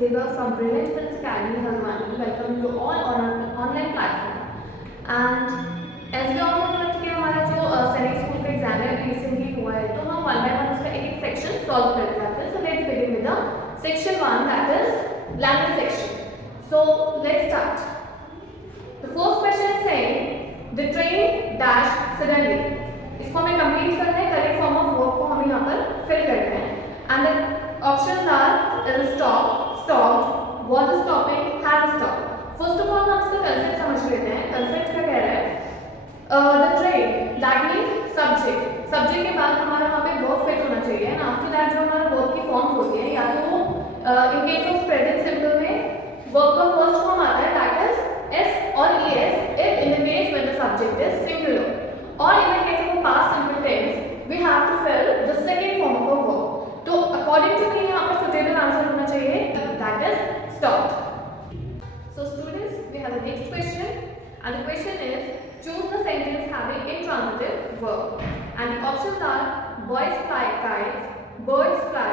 Zeba from Brilliant Films Academy, Halwani. Welcome you all on our online platform. And as we all know कि हमारा जो सैनिक school का exam है अभी रिसेंटली हुआ है, तो हम वन बाय वन उसका एक एक सेक्शन सॉल्व करते जाते हैं. So let's begin with the section 1, that is language section. So let's start. The first question is saying the train dashed suddenly. इसको हमें कंप्लीट करना है, करेक्ट फॉर्म ऑफ वर्ब को हमें यहाँ पर फिल करना है. And the options are stop, stopped, was stopping, has stopped. First of all हम इसका concept समझ लेते हैं. Concept क्या कह रहा है? The train, that means subject. Subject के बाद हमारा वहाँ पे verb fit होना चाहिए. And after that जो हमारा verb की forms होती है, या तो in case of present simple में verb का first form आता है, that is s or es if in the case when the subject is singular. Or in the case of past simple tense, we have to fill the second form of a verb. तो according to me यहाँ पर suitable answer होना चाहिए, that is stopped. So students, we have the next question, and the question is choose the sentence having intransitive verb. And the options are boys fly kites, birds fly.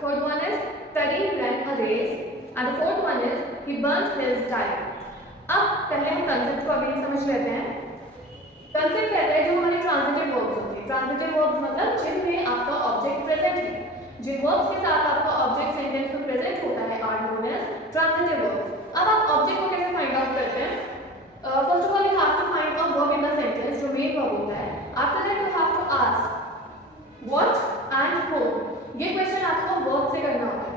Third one is Teddy ran a race, and the fourth one is he burnt his diary. अब पहले हम concept को अभी समझ लेते हैं. Concept कहते हैं जो हमारे transitive verbs होते हैं. Transitive verbs मतलब जिनमें आपका object present है. जिन वर्ब्स के साथ आपका ऑब्जेक्ट सेंटेंस में प्रेजेंट होता है are known as transitive verbs. अब आप ऑब्जेक्ट को कैसे फाइंड आउट करते हैं? First of all you have to find a verb in the sentence जो मेन वर्ब होता है. After that you have to ask what and who. ये क्वेश्चन आपको वर्ब से करना होता है.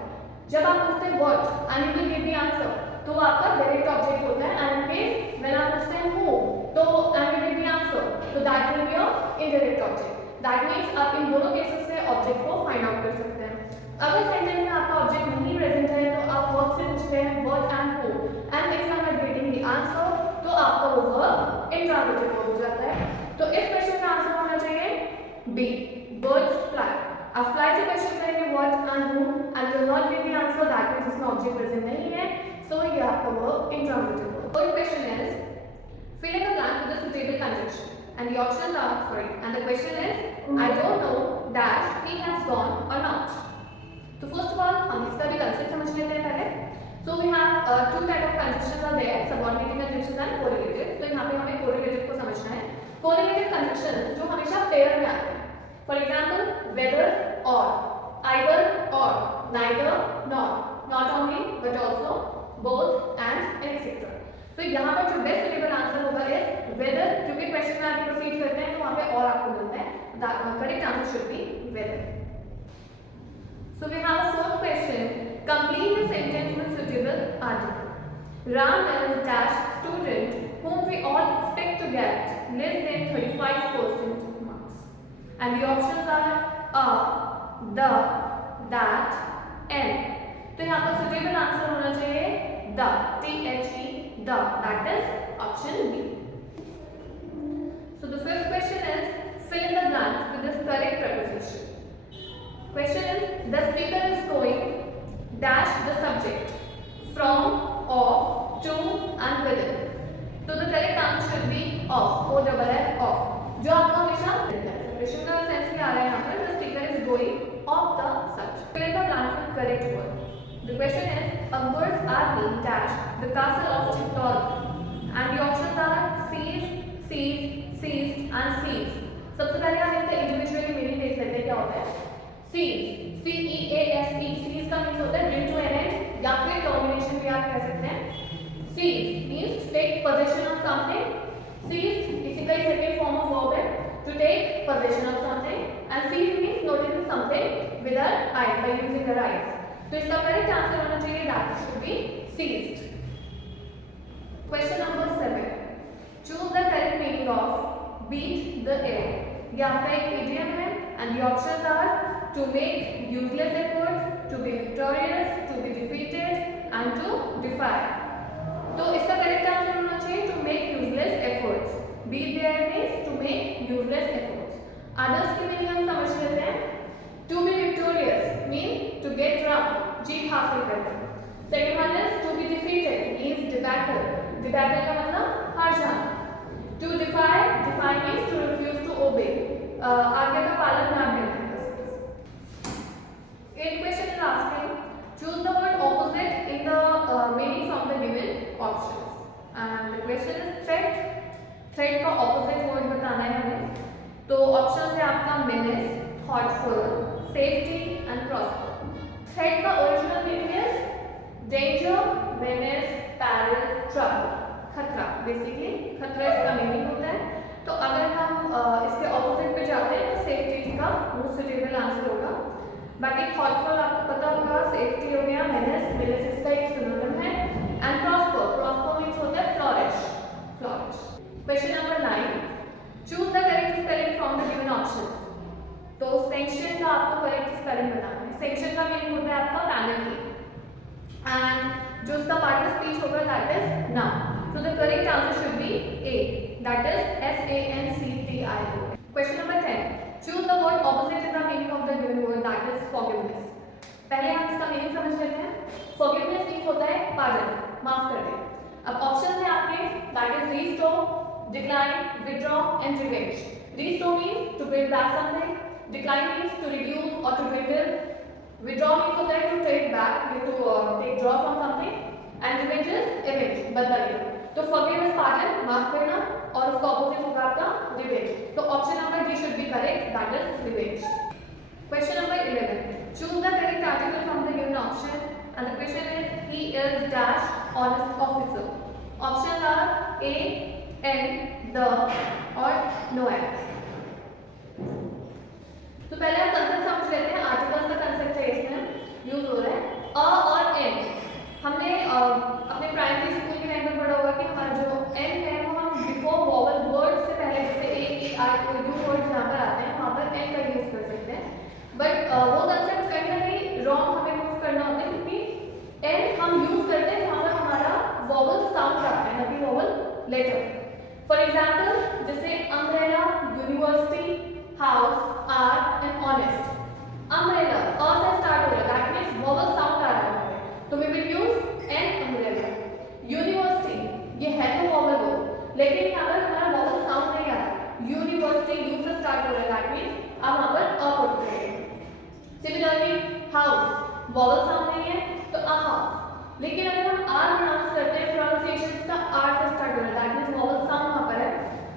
जब आप पूछते हैं what and you will give the answer, तो वो आपका डायरेक्ट ऑब्जेक्ट होता है. एंड इन केस व्हेन आप पूछते हैं हु, तो and you give the answer, तो that will be your indirect object. That means आप इन दोनों केसेस से ऑब्जेक्ट को फाइंड आउट कर सकते हैं. अगर सेंटेंस में आपका ऑब्जेक्ट नहीं प्रेजेंट है तो आप वर्ब से पूछते हैं what and who, and if you are not getting the answer तो आपका वो वर्ब इंट्रांजिटिव वर्ब हो जाता है. तो इस क्वेश्चन का आंसर होना चाहिए बी, बर्ड्स फ्लाई. आप फ्लाई से क्वेश्चन करेंगे what and who and will not give the answer, that means इसमें ऑब्जेक्ट प्रेजेंट नहीं है, सो ये आपका verb intransitive verb. Third question is fill in the blank with a suitable conjunction. And the options are, and the question is I don't know dash he has gone or not. So first of all हम इसका भी concept समझ लेते हैं पहले. So we have two type of conjunctions are there, subordinating conjunctions and correlative. तो यहाँ पे हमें correlative को समझना है. Correlative conjunctions जो हमेशा pair में आते हैं. For example, whether or, either or, neither nor, not only but also, both and etc. तो यहाँ पर जो बेस्ट सुटेबल आंसर होगा है वेदर, क्योंकि क्वेश्चन में आगे प्रोसीड करते हैं तो वहाँ पे और आपको मिलता है. Correct answer should be weather. So we have a fourth question. Complete the sentence with suitable article. Ram is dash student whom we all expect to get less than 35% marks. And the options are the, that, and. तो यहाँ पर suitable answer होना चाहिए the, the, the, that is option B. So the fifth question is fill in the blanks with this correct preposition. Question is the speaker is going dash the subject from, of, to and within. So the correct answer should be of, O double F, of, जो आपको हमेशा मिलता है. प्रश्न का sense क्या आ रहा है यहाँ पर? The speaker is going of the subject. Fill in the blank with correct word. The question is Akbar's army dashed the castle of Chittor, and the options are seized, and seized. सबसे पहले हम इनका individually meaning देख लेते हैं क्या होता है. Seize, C-E-A-S-E, seize का मीन्स होता है bring to an end या फिर टर्मिनेशन भी आप कह सकते हैं. Seize means to take possession of something. Seize इसी का second form of verb है, to take possession of something, and seize means noticing something with our eyes by using our eyes. तो इसका करेक्ट आंसर होना चाहिए that should be seized. Question number 7. Choose the correct meaning of beat the air. ये आपका एक idiom है and the options are to make useless efforts, to be victorious, to be defeated and to defy. तो इसका correct answer होना चाहिए to make useless efforts. Beat the air means to make useless efforts. Others की meaning हम समझ लेते हैं. To be victorious mean to get drunk, जीत हासिल करना. Second one is to be defeated means debacle. Debacle का मतलब हार जाना. To defy, defy means to refuse to obey. आज्ञा का पालन ना करना. 8th question is asking choose the word opposite in question is threat. Threat का ऑपोजिट वर्ड बताना है हमें। तो ऑप्शन है आपका menace, thoughtful, safety and prosper। Threat का original meaning is danger, menace, peril, trouble, खतरा। बेसिकली खतरा इसका मीनिंग होता है। तो अगर हम इसके ऑपोजिट पे जाते हैं तो सेफ्टी इसका मोस्ट सुटेबल आंसर होगा। बाकी थॉटफुल आपको पता होगा, सेफ्टी हो गया, menace इसका एक सिनोनिम है, एंड prosper मींस होता है flourish. Question number 9, choose the correct spelling from the given options. तो सेंक्शन का आपको करेक्ट स्पेलिंग बताना है। सेंक्शन का मीनिंग होता है आपका पैनल की, एंड जो उसका पार्ट ऑफ स्पीच होगा that is noun. So the correct answer should be A, that is SANCTIO। Question number 10, choose the word opposite in the meaning of the given word, that is forgiveness। पहले हम इसका meaning समझ लेते हैं। Forgiveness means होता है pardon, माफ कर दे। अब ऑप्शन है आपके, that is restore, decline, withdraw and revenge। Restore means to bring back something, decline means to reduce or to dwindle, withdraw means होता है to take back, to take draw from something, and revenge is avenge, बदला लेना। तो forgive is pardon, माफ करना, और उसका opposite होगा आपका revenge। तो option number D should be correct, that is revenge। Question number 11, choose the correct article from the given option and the question is he is dash honest officer। Options are A, N, the और no and। तो पहले हम concept समझ लेते हैं। Articles का concept है इसमें यूज हो रहा है अ और एन। हमने अपने प्राइमरी स्कूल के टाइम में पढ़ा होगा कि हमारा जो एन है वो हम बिफोर वोवल वर्ड से पहले, जैसे ए आई ओ यू वर्ड्स यहाँ पर आते हैं, वहाँ पर एन का यूज कर सकते हैं। बट वो कंसेप्ट कहीं ना कहीं रॉन्ग हमें प्रूव करना होता है, क्योंकि एन हम यूज करते हैं जहाँ पर हमारा वोवल साउंड आता है, ना कि वोवल लेटर। फॉर एग्जाम्पल जैसे umbrella, university, house, hour and honest. Umbrella अ से स्टार्ट हो रहा है, दैट मींस वोवल साउंड आ रहा है, तो we will use an umbrella। University ये है तो वोवल हो, लेकिन यहाँ पर हमारा वोवल साउंड नहीं आ रहा। यूनिवर्सिटी यू से स्टार्ट हो रहा है, दैट मींस आप वहाँ पर अ पुट करेंगे। सिमिलरली हाउस वोवल साउंड नहीं है तो अ हाउस, लेकिन अगर हम आर प्रोनाउंस करते हैं, प्रोनाउंसिएशन का आर से स्टार्ट हो रहा है, दैट मींस वोवल साउंड वहाँ पर है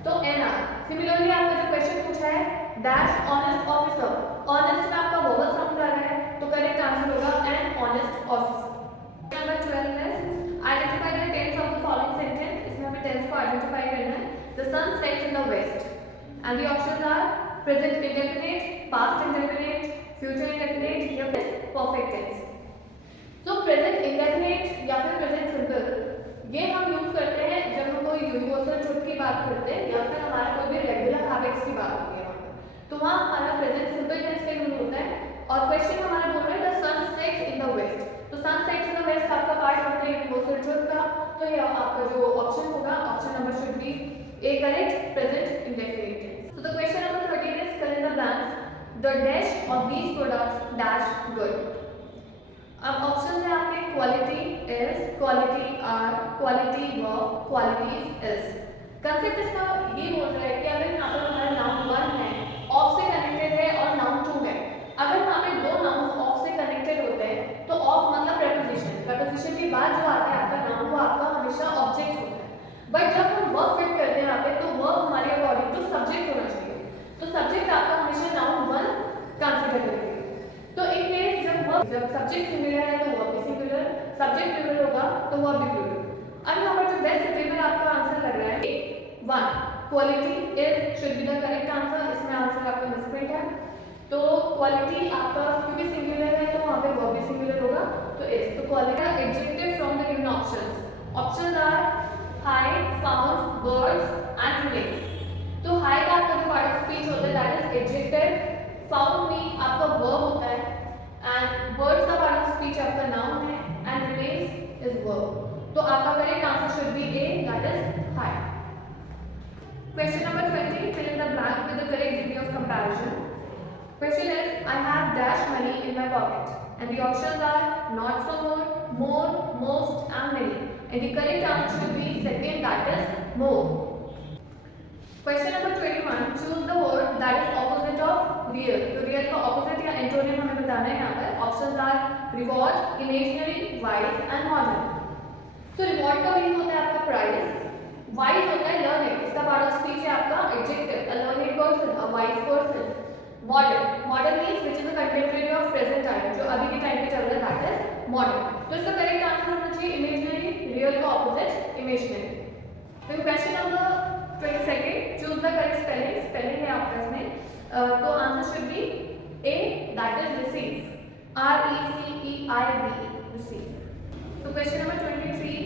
तो एन आर। सिमिलरली आपका जो क्वेश्चन पूछा है डैश ऑनेस्ट ऑफिसर, ऑनेस्ट में आपका वोवल साउंड आ रहा है, तो करेक्ट आंसर होगा an honest officer. Number 12 is identify the tense of the following sentence। इसमें हमें tense को identify करना है। The sun sets in the west and the options are present indefinite, past indefinite, future indefinite या फिर perfect tense। So present indefinite या फिर present simple ये हम यूज करते हैं जब हम कोई यूनिवर्सल ट्रुथ की बात करते हैं या फिर हमारा कोई भी रेगुलर हैबिट्स की बात होती है, तो वहाँ हमारा present simple tense का यूज होता है। और क्वेश्चन हमारा बोल रहा है the sun sets in the west, तो sun sets in the west आपका पार्ट होता है यूनिवर्सल ट्रुथ का, तो ये आपका जो ऑप्शन होगा, option number should be A correct, present indefinite tense. So the question number 13 is fill in the blanks, the dash of these products dash good. अब ऑप्शन है आपके quality is, quality are, quality verb, qualities is. Concept इसका ये बोल रहा है कि अगर यहाँ पर हमारा नाउन 1 है, ऑफ से कनेक्टेड है और नाउन 2 है, अगर वहाँ पे दो नाउन्स ऑफ से कनेक्टेड होते हैं तो ऑफ मतलब प्रपोजिशन, प्रपोजिशन के बाद जो आता है आपका नाउन वो आपका हमेशा ऑब्जेक्ट होता है। बट जब हम वर्ब फिट करते हैं यहाँ पे तो वर्ब हमारे अकॉर्डिंग टू सब्जेक्ट होना चाहिए, तो सब्जेक्ट आपका हमेशा नाउन 1 कंसीडर करेंगे। तो इन केस जब सब्जेक्ट सिंगुलर है तो वर्ब भी सिंगुलर, सब्जेक्ट प्लूरल होगा तो वर्ब भी प्लूरल। अब यहाँ पर जो बेस्ट सुटेबल आपका आंसर लग रहा है 1 quality is should be the correct answer. इसमें आंसर आपका मिसप्रिंट है, तो क्वालिटी आपका क्योंकि सिंगुलर है तो वहाँ पे वर्ब भी सिंगुलर होगा, तो इज। तो क्वालिटी का adjective from the given options, options are high, found, birds and remains. तो हाई का आपका जो पार्ट ऑफ स्पीच होता है that is adjective, found mean आपका वर्ब होता है, एंड बर्ड्स का पार्ट ऑफ स्पीच आपका नाउन है, एंड रिमेन्स इज वर्ब। तो आपका correct answer should be A, that is high. Question number 20, fill in the blank with the correct degree of comparison। Question is, I have dash money in my pocket, and the options are not so more, most, and many. And the correct answer should be second, that is more. Question number 21, choose the word that is opposite of real। तो real का opposite या antonym हमें बताना है यहाँ पर। Options are reward, imaginary, wise, and modern। तो reward का meaning होता है आपका prize, वाइज होता है लर्निंग, इसका पार्ट ऑफ स्पीच है आपका adjective, a learning person, a wise person. Modern, modern means which is a contemporary of present time, जो अभी के टाइम पे चल रहा है, दैट इज मॉडर्न। तो इसका करेक्ट आंसर होना चाहिए इमेजिनरी, रियल का ऑपोजिट इमेजिनरी। फिर question number 22, choose the correct spelling, spelling है आपका इसमें, तो answer should be A, that is receive, RECEIVE, receive. So question number 23,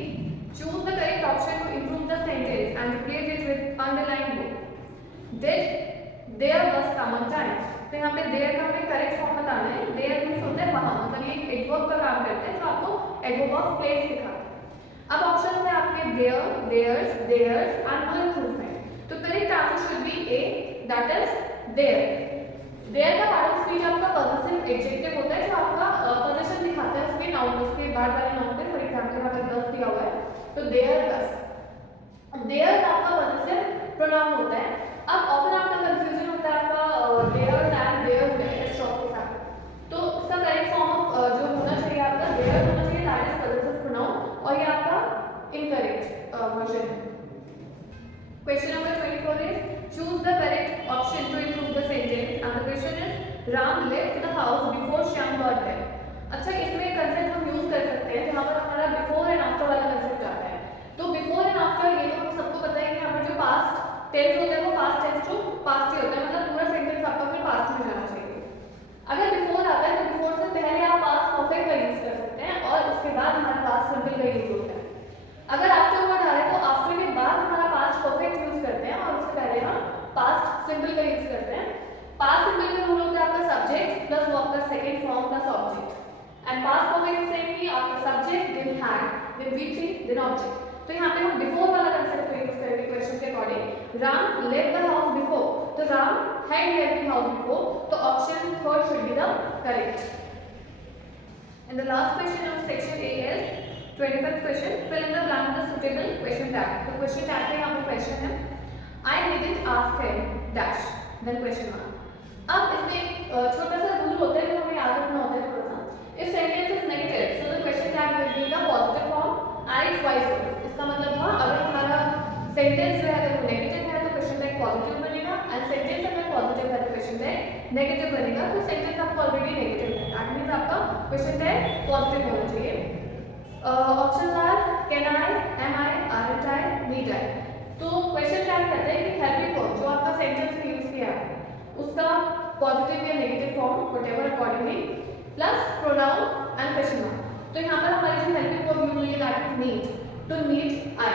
choose the correct option to improve the sentence and replace it with underlined word. Did there was come on time, तो यहाँ पे there का हमें correct form बताना है। there means होता है वहाँ, मतलब ये एडवर्ब का काम करते हैं, तो आपको एडवर्ब ऑफ प्लेस दिखाता है। अब ऑप्शन है आपके there, theirs, theirs and no improvement, तो correct answer should be A, that is there। There का पार्ट ऑफ स्पीच आपका पॉजिटिव एडजेक्टिव होता है, जो आपका पोजीशन दिखाता है उसके नाउन, उसके बाद वाले नाउन पे। फॉर एग्जांपल यहाँ पे दस दिया हुआ है, तो देयर दस, देयर आपका पॉजिटिव प्रोनाउन होता है। अब ऑफन आपका कंफ्यूजन होता है आपका देयर एंड देयर में स्टॉप के साथ, तो इसका करेक्ट फॉर्म ऑफ जो होना चाहिए आपका देयर होना चाहिए, दैट इज पॉजिटिव प्रोनाउन, और ये आपका इनकरेक्ट वर्जन है। Question number 24 is choose the correct option to improve the sentence and the question is Ram left the house before Shyam got there। अच्छा, इसमें कंसेप्ट हम use कर सकते हैं जहाँ पर हमारा बिफोर एंड आफ्टर वाला कंसेप्ट आता है। तो बिफोर एंड आफ्टर ये तो हम सबको पता है कि यहाँ पर जो पास्ट टेंस होता है वो पास्ट टेंस टू पास्ट ही होता है, मतलब पूरा सेंटेंस आपका फिर पास्ट में जाना चाहिए। अगर बिफोर आता है तो बिफोर से पहले आप पास्ट परफेक्ट का यूज कर सकते हैं और उसके बाद हमारे पास्ट सिंपल का यूज होता है। अगर आफ्टर वर्ड आ रहा है तो आफ्टर के बाद हमारा पास्ट परफेक्ट यूज करते हैं और उससे पहले हम पास्ट सिंपल का यूज करते हैं। पास्ट सिंपल का रूल होता है आपका सब्जेक्ट प्लस वर्ब का second form plus object, and past perfect same ही आपका subject then had then V3 then object. तो यहाँ पे हम बिफोर वाला कंसेप्ट को यूज करेंगे क्वेश्चन के according. Ram left the house before, तो Ram had left the house before, तो option third should be the correct. And the last question of section A is 25th question, fill in the blank with the suitable question tag। तो question tag पे यहाँ पे question है I didn't ask him dash then question mark। अब इसमें छोटा सा rule होता है जो हमें याद रखना होता है थोड़ा सा। If sentence is negative so the question tag will be the positive form and its vice versa। इसका मतलब हुआ अगर हमारा सेंटेंस जो है अगर वो नेगेटिव है तो क्वेश्चन टैग पॉजिटिव बनेगा, एंड सेंटेंस अगर पॉजिटिव है तो क्वेश्चन टैग नेगेटिव बनेगा। तो सेंटेंस आपका ऑलरेडी नेगेटिव है, दैट मींस आपका क्वेश्चन टैग पॉजिटिव होना चाहिए। Options are can I, am I, aren't I, need I. तो क्वेश्चन टैग कहते हैं कि हेल्पिंग फॉर्म जो आपका सेंटेंस में यूज किया है उसका पॉजिटिव या negative form whatever accordingly plus pronoun and question mark. तो यहाँ पर हमारी जो हेल्पिंग फॉर्म यूज हुई है दैट इज नीड, तो नीड आई,